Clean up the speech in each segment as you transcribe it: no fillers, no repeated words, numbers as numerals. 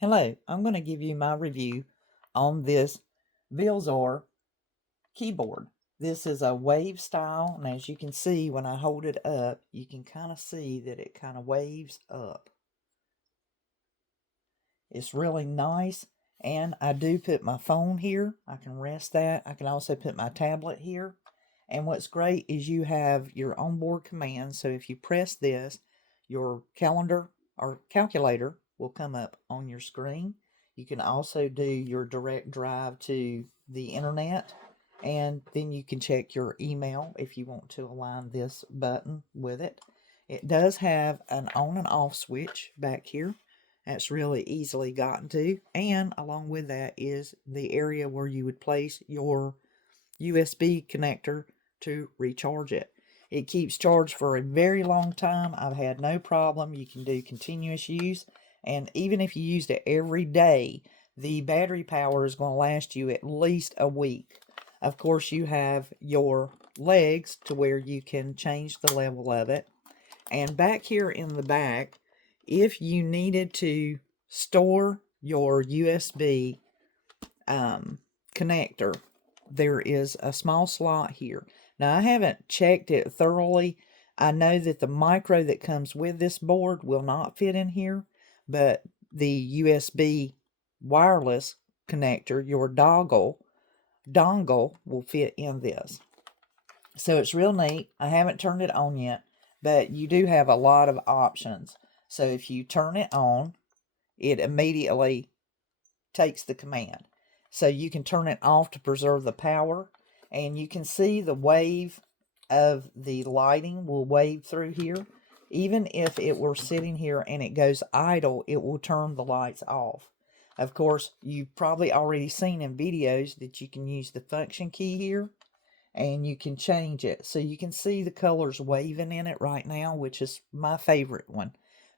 Hello, I'm going to give you my review on this Veilzor keyboard. This is a wave style, and as you can see when I hold it up, you can kind of see that it kind of waves up. It's really nice, and I do put my phone here. I can rest that. I can also put my tablet here. And what's great is you have your onboard commands, so if you press this, your calendar or calculator will come up on your screen. You can also do your direct drive to the internet, and then you can check your email if you want to align this button with it. It does have an on and off switch back here. That's really easily gotten to, and along with that is the area where you would place your USB connector to recharge it. It keeps charged for a very long time. I've had no problem. You can do continuous use, and even if you used it every day, the battery power is going to last you at least a week. Of course, you have your legs to where you can change the level of it. And back here in the back, if you needed to store your USB connector, there is a small slot here. Now, I haven't checked it thoroughly. I know that the micro that comes with this board will not fit in here, but the USB wireless connector, your dongle will fit in this. So it's real neat. I haven't turned it on yet, but you do have a lot of options. So if you turn it on, it immediately takes the command. So you can turn it off to preserve the power, and you can see the wave of the lighting will wave through here. Even if it were sitting here and it goes idle, it will turn the lights off. Of course, you've probably already seen in videos that you can use the function key here, and you can change it. So you can see the colors waving in it right now, which is my favorite one.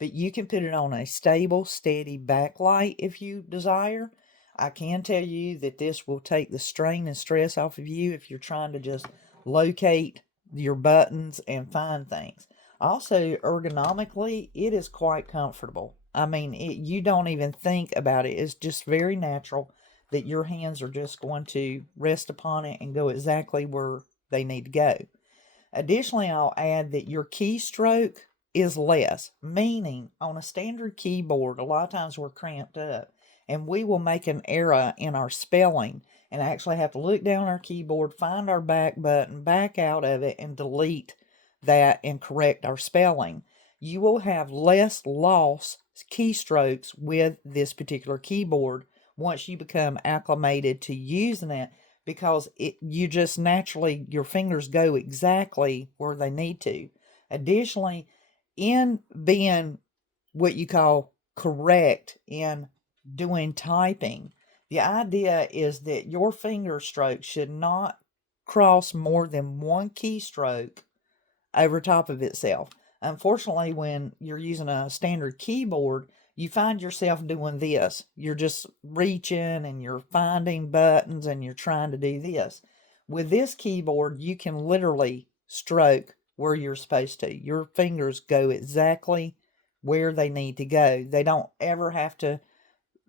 But you can put it on a stable, steady backlight if you desire. I can tell you that this will take the strain and stress off of you if you're trying to just locate your buttons and find things. Also, ergonomically, it is quite comfortable. I mean, you don't even think about it. It's just very natural that your hands are just going to rest upon it and go exactly where they need to go. Additionally, I'll add that your keystroke is less, meaning on a standard keyboard, a lot of times we're cramped up and we will make an error in our spelling and actually have to look down our keyboard, find our back button, back out of it, and delete that and correct our spelling. You will have less loss keystrokes with this particular keyboard once you become acclimated to using it, because you just naturally, your fingers go exactly where they need to. Additionally, in being what you call correct in doing typing, the idea is that your finger stroke should not cross more than one keystroke over top of itself. Unfortunately, when you're using a standard keyboard, you find yourself doing this. You're just reaching and you're finding buttons and you're trying to do this. With this keyboard, you can literally stroke where you're supposed to. Your fingers go exactly where they need to go. They don't ever have to,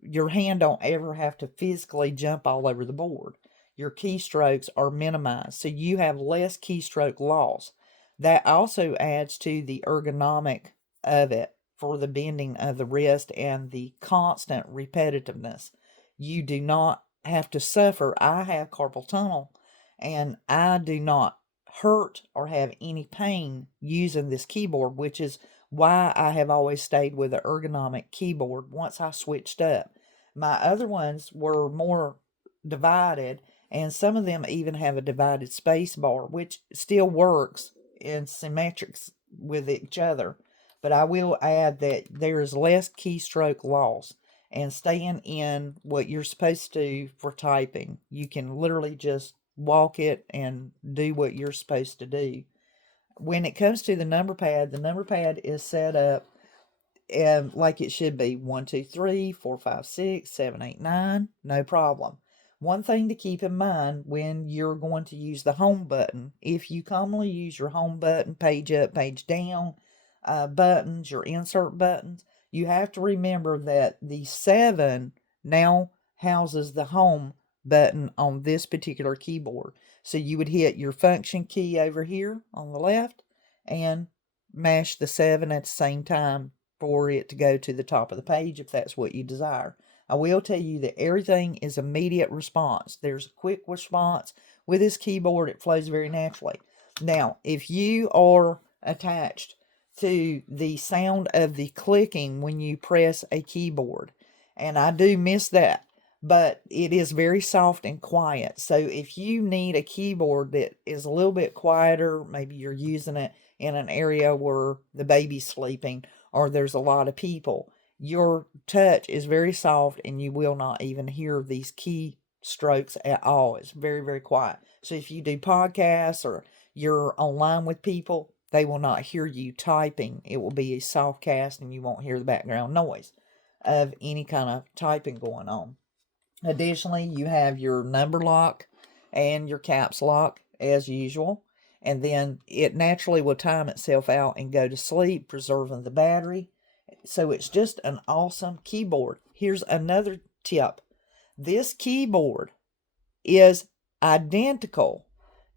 your hand don't ever have to physically jump all over the board. Your keystrokes are minimized, so you have less keystroke loss. That also adds to the ergonomic of it for the bending of the wrist and the constant repetitiveness. You do not have to suffer. I have carpal tunnel, and I do not hurt or have any pain using this keyboard, which is why I have always stayed with an ergonomic keyboard once I switched up. My other ones were more divided, and some of them even have a divided space bar, which still works in symmetrics with each other. But I will add that there is less keystroke loss, and staying in what you're supposed to do for typing. You can literally just walk it and do what you're supposed to do. When it comes to the number pad is set up like it should be 1, 2, 3, 4, 5, 6, 7, 8, 9, no problem. One thing to keep in mind when you're going to use the home button, if you commonly use your home button, page up, page down buttons, your insert buttons, you have to remember that the 7 now houses the home button on this particular keyboard. So you would hit your function key over here on the left and mash the 7 at the same time for it to go to the top of the page if that's what you desire. I will tell you that everything is immediate response. There's a quick response. With this keyboard, it flows very naturally. Now, if you are attached to the sound of the clicking when you press a keyboard, and I do miss that, but it is very soft and quiet. So if you need a keyboard that is a little bit quieter, maybe you're using it in an area where the baby's sleeping or there's a lot of people, your touch is very soft and you will not even hear these key strokes at all. It's very, very quiet. So if you do podcasts or you're online with people, they will not hear you typing. It will be a soft cast and you won't hear the background noise of any kind of typing going on. Additionally, you have your number lock and your caps lock as usual. And then it naturally will time itself out and go to sleep, preserving the battery. So it's just an awesome keyboard. Here's another tip. This keyboard is identical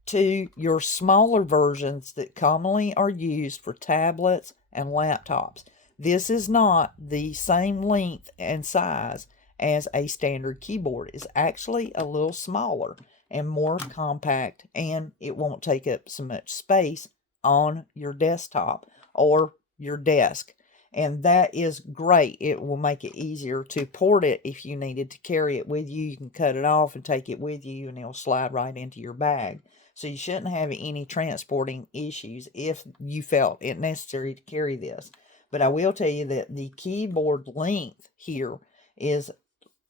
to your smaller versions that commonly are used for tablets and laptops. This is not the same length and size as a standard keyboard. It's actually a little smaller and more compact, and it won't take up so much space on your desktop or your desk. And that is great. It will make it easier to port it if you needed to carry it with you. You can cut it off and take it with you, and it'll slide right into your bag. So you shouldn't have any transporting issues if you felt it necessary to carry this. But I will tell you that the keyboard length here is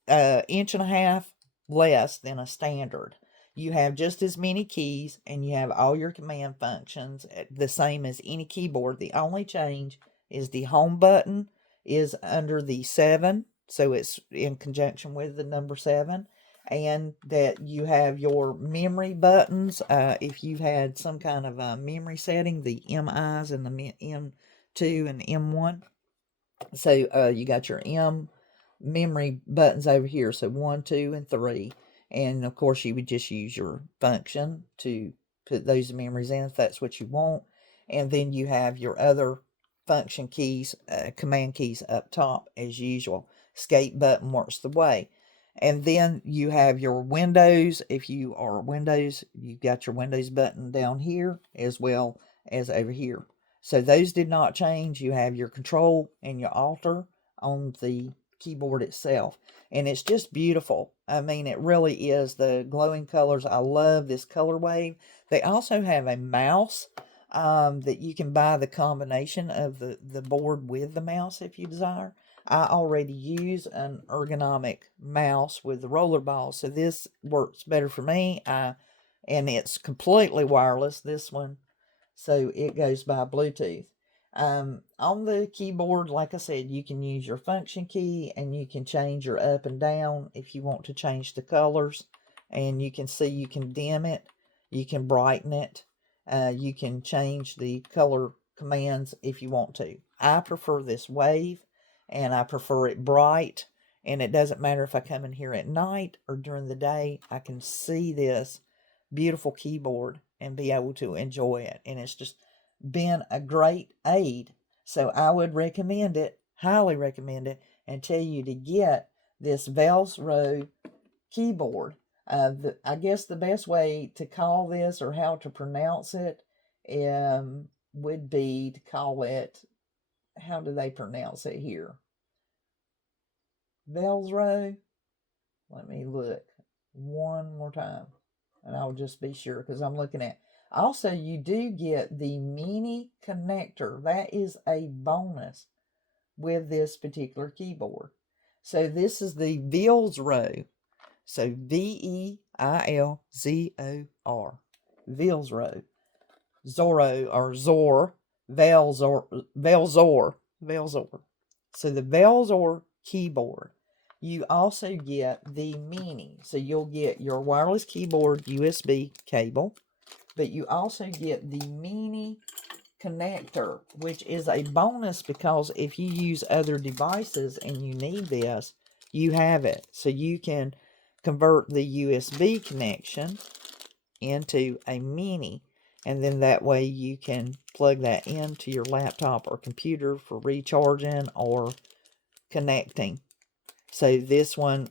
an inch and a half less than a standard. You have just as many keys, and you have all your command functions the same as any keyboard. The only change is the home button is under the 7, so it's in conjunction with the number 7, and that you have your memory buttons. If you've had some kind of a memory setting, the MIs and the M2 and M1. So you got your M memory buttons over here, so 1, 2, and 3. And of course, you would just use your function to put those memories in if that's what you want. And then you have your other function keys, command keys up top as usual. Escape button works the way. And then you have your Windows. If you are Windows, you've got your Windows button down here as well as over here. So those did not change. You have your control and your alter on the keyboard itself. And it's just beautiful. I mean, it really is. The glowing colors. I love this color wave. They also have a mouse that you can buy the combination of the board with the mouse if you desire. I already use an ergonomic mouse with the roller ball, so this works better for me. And it's completely wireless, this one, so it goes by Bluetooth. On the keyboard, like I said, you can use your function key and you can change your up and down if you want to change the colors. And you can see you can dim it, you can brighten it, you can change the color commands if you want to. I prefer this wave, and I prefer it bright, and it doesn't matter if I come in here at night or during the day. I can see this beautiful keyboard and be able to enjoy it, and it's just been a great aid. So I would recommend it, highly recommend it, and tell you to get this Veilzor keyboard. I guess the best way to call this, or how to pronounce it, would be to call it, how do they pronounce it here? Veilzor? Let me look one more time, and I'll just be sure, because I'm looking at. Also, you do get the mini connector. That is a bonus with this particular keyboard. So this is the Veilzor. So Veilzor. Veilzor. Zorro or Zor. Veilzor. So the Veilzor keyboard. You also get the mini. So you'll get your wireless keyboard USB cable, but you also get the mini connector, which is a bonus because if you use other devices and you need this, you have it. So you can convert the USB connection into a mini, and then that way you can plug that into your laptop or computer for recharging or connecting. So this one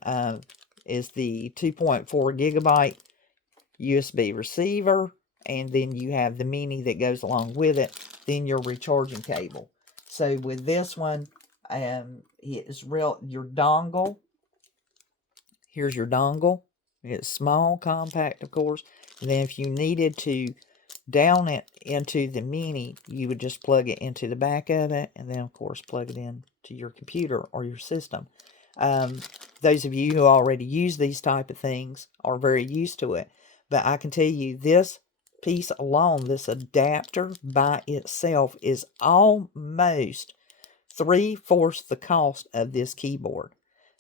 is the 2.4 gigabyte USB receiver, and then you have the mini that goes along with it, then your recharging cable. So with this one, it's your dongle. Here's your dongle. It's small, compact, of course. And then if you needed to down it into the mini, you would just plug it into the back of it, and then of course plug it in to your computer or your system. Those of you who already use these type of things are very used to it. But I can tell you, this piece alone, this adapter by itself, is almost 3/4 the cost of this keyboard.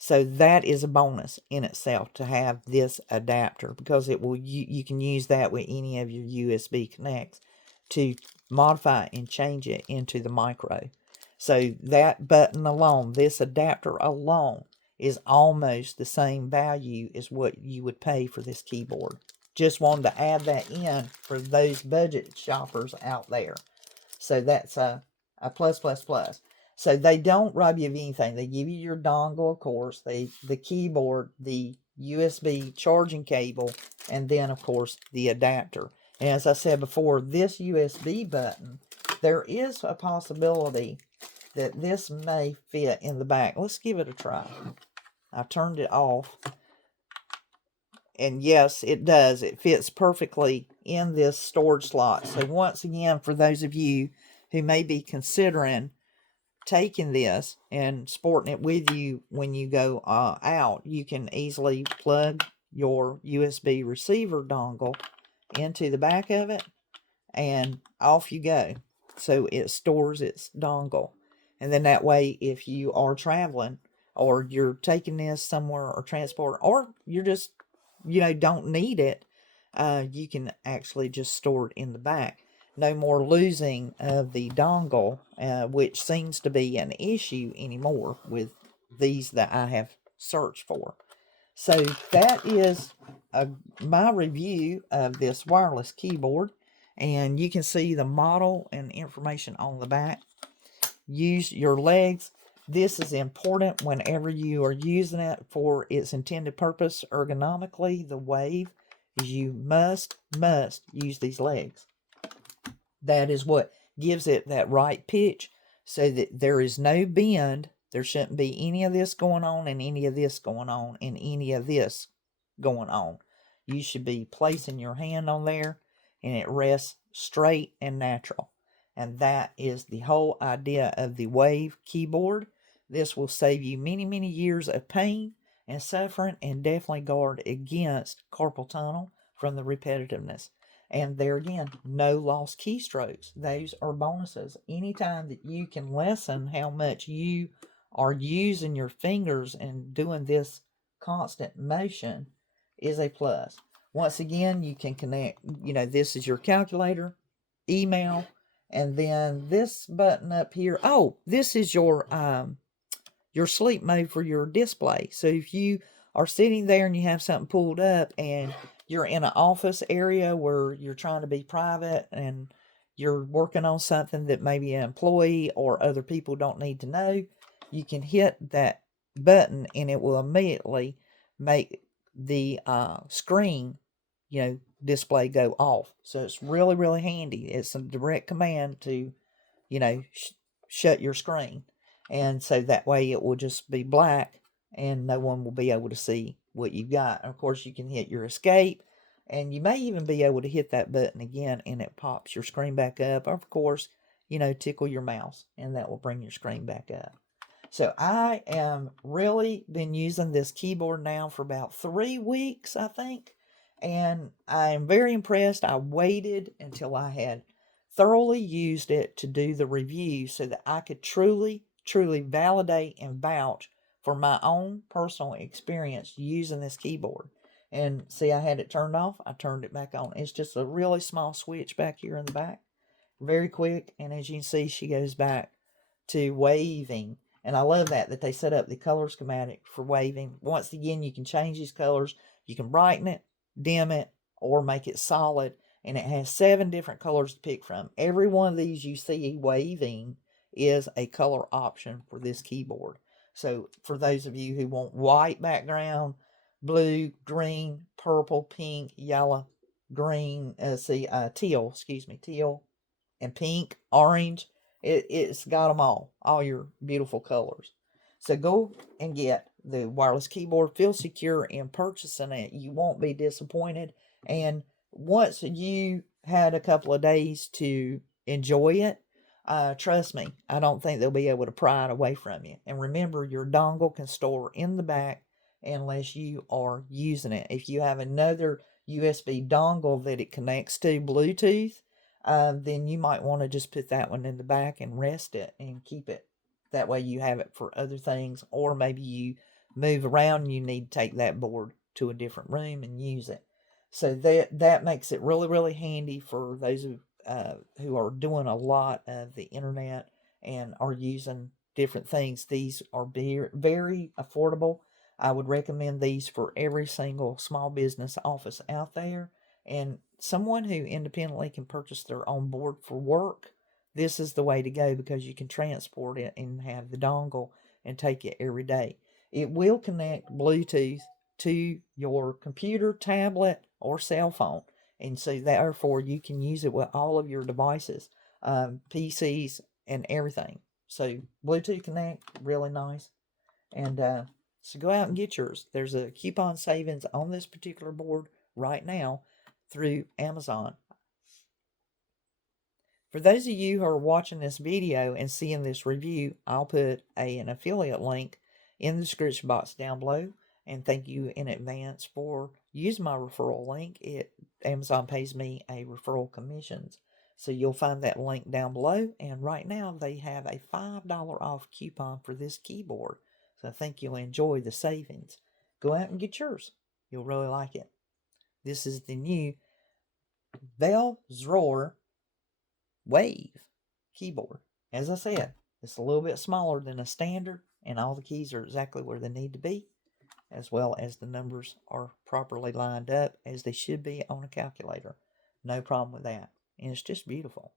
So that is a bonus in itself to have this adapter, because it will you can use that with any of your USB connects to modify and change it into the micro. So that button alone, this adapter alone, is almost the same value as what you would pay for this keyboard. Just wanted to add that in for those budget shoppers out there. So that's a plus, plus, plus. So they don't rob you of anything. They give you your dongle, of course, the keyboard, the USB charging cable, and then, of course, the adapter. And as I said before, this USB button, there is a possibility that this may fit in the back. Let's give it a try. I turned it off. And yes, it does. It fits perfectly in this storage slot. So once again, for those of you who may be considering taking this and sporting it with you when you go out, you can easily plug your USB receiver dongle into the back of it, and off you go. So it stores its dongle. And then that way, if you are traveling or you're taking this somewhere or transport, or you're just, don't need it, you can actually just store it in the back. No more losing of the dongle, which seems to be an issue anymore with these that I have searched for. So that is my review of this wireless keyboard. And you can see the model and information on the back. Use your legs. This is important whenever you are using it for its intended purpose ergonomically. The wave is you must use these legs. That is what gives it that right pitch, so that there is no bend. There shouldn't be any of this going on and any of this going on and any of this going on. You should be placing your hand on there and it rests straight and natural. And that is the whole idea of the Wave keyboard. This will save you many, many years of pain and suffering, and definitely guard against carpal tunnel from the repetitiveness. And there again, no lost keystrokes. Those are bonuses. Anytime that you can lessen how much you are using your fingers and doing this constant motion is a plus. Once again, you can connect, this is your calculator, email, and then this button up here. Oh, this is your sleep mode for your display. So if you are sitting there and you have something pulled up and you're in an office area where you're trying to be private and you're working on something that maybe an employee or other people don't need to know, you can hit that button and it will immediately make the screen, display go off. So it's really, really handy. It's a direct command to, shut your screen. And so that way it will just be black and no one will be able to see what you've got. And of course, you can hit your escape, and you may even be able to hit that button again and it pops your screen back up. Or of course, tickle your mouse and that will bring your screen back up. So I am really been using this keyboard now for about 3 weeks, I think. And I am very impressed. I waited until I had thoroughly used it to do the review so that I could truly validate and vouch for my own personal experience using this keyboard. And see, I had it turned off. I turned it back on. It's just a really small switch back here in the back. very quick. And as you can see, she goes back to waving. And I love that they set up the color schematic for waving. Once again, you can change these colors. You can brighten it, dim it, or make it solid. And it has 7 different colors to pick from. Every one of these you see waving is a color option for this keyboard. So for those of you who want white background, blue, green, purple, pink, yellow, green, teal, teal, and pink, orange. It's got them all your beautiful colors. So go and get the wireless keyboard. Feel secure in purchasing it. You won't be disappointed. And once you had a couple of days to enjoy it, trust me, I don't think they'll be able to pry it away from you. And remember, your dongle can store in the back unless you are using it. If you have another USB dongle that it connects to Bluetooth, then you might want to just put that one in the back and rest it and keep it. That way you have it for other things, or maybe you move around and you need to take that board to a different room and use it. So that makes it really, really handy for those who are doing a lot of the internet and are using different things. These are very, very affordable. I would recommend these for every single small business office out there. And someone who independently can purchase their own board for work, this is the way to go because you can transport it and have the dongle and take it every day. It will connect Bluetooth to your computer, tablet, or cell phone. And so, therefore, you can use it with all of your devices, PCs, and everything. So, Bluetooth Connect, really nice. And so, go out and get yours. There's a coupon savings on this particular board right now through Amazon. For those of you who are watching this video and seeing this review, I'll put an affiliate link in the description box down below. And thank you in advance for using my referral link. Amazon pays me a referral commissions. So you'll find that link down below. And right now they have a $5 off coupon for this keyboard. So I think you'll enjoy the savings. Go out and get yours. You'll really like it. This is the new Veilzor Wave keyboard. As I said, it's a little bit smaller than a standard, and all the keys are exactly where they need to be, as well as the numbers are properly lined up as they should be on a calculator. No problem with that. And it's just beautiful.